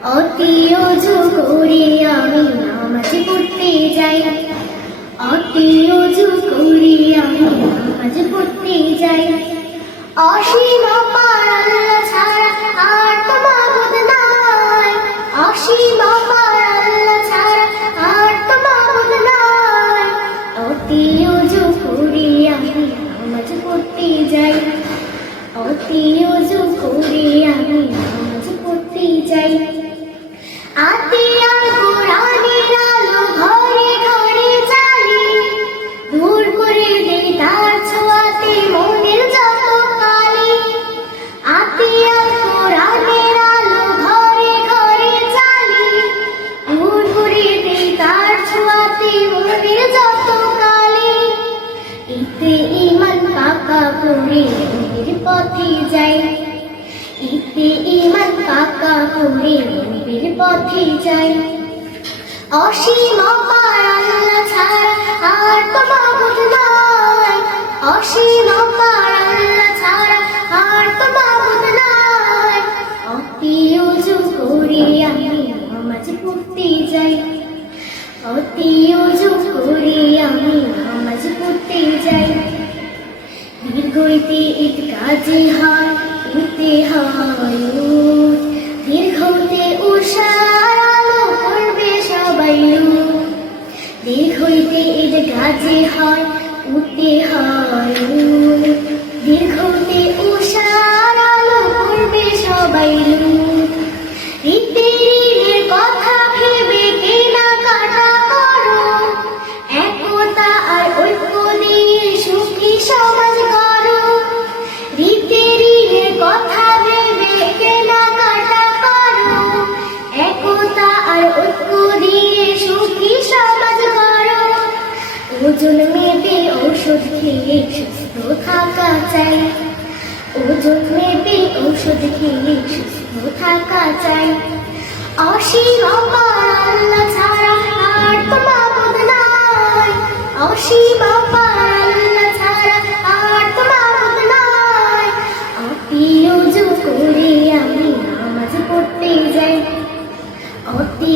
অতি ওযু করে আমি নামাজ পড়তে যাই, অতি ওযু করে আমি নামাজ পড়তে যাই। অসীম অপার আল্লাহ ছাড়া আর তো মাবুদ নাই, অসীম অপার আল্লাহ ছাড়া আর তো মাবুদ নাই। অতি ওযু করে আমি নামাজ পড়তে যাই, অতি ওযু করে আমি নামাজ পড়তে যাই। আতিয়ার কোরআনের আলো ঘরে ঘরে জ্বালি, দূর করে দেই তার ছোঁয়াতে মনের যত কালি। আতিয়ার কোরআনের আলো ঘরে ঘরে জ্বালি, দূর করে দেই তার ছোঁয়াতে মনের যত কালি। এতে ঈমান পাকা করে নবীর পথে যাই, এতে ঈমান পাকা করে নবীর পথে যাই। অসীম অপার আল্লাহ ছাড়া আর তো মাবুদ নাই, অসীম অপার আল্লাহ ছাড়া আর তো মাবুদ নাই। অতি ওযু করে আমি নামাজ পড়তে যাই, অতি ওযু করে আমি নামাজ পড়তে যাই। দীর্ঘইতে ঈদ কাজে হয় উঠতে হয় উঠ, দীর্ঘতে উষার আলো করবে সবাই লুট। দীর্ঘইতে ঈদ কাজে হয় উঠতে হয় উঠ, দীর্ঘতে উষার আলো করবে সবাই লুট। ঈদের কথা ভেবে কেনাকাটা করো, একতা আর ঐক্য দিয়ে সুখী সমাজ গড়ো। ঈদের কথা ভেবে কেনাকাটা করো, একতা আর ঐক্য দিয়ে সুখী সমাজ গড়ো। ওজন মেপে ঔষধ খেয়ে সুস্থ থাকা চাই, ওজন মেপে ঔষধ খেয়ে সুস্থ থাকা চাই। অসীম অপার আল্লাহ ছাড়া আর তো মাবুদ নাই, অসীম অপার আল্লাহ ছাড়া আর তো মাবুদ নাই। অতি ওযু করে আমি নামাজ পড়তে যাই, অতি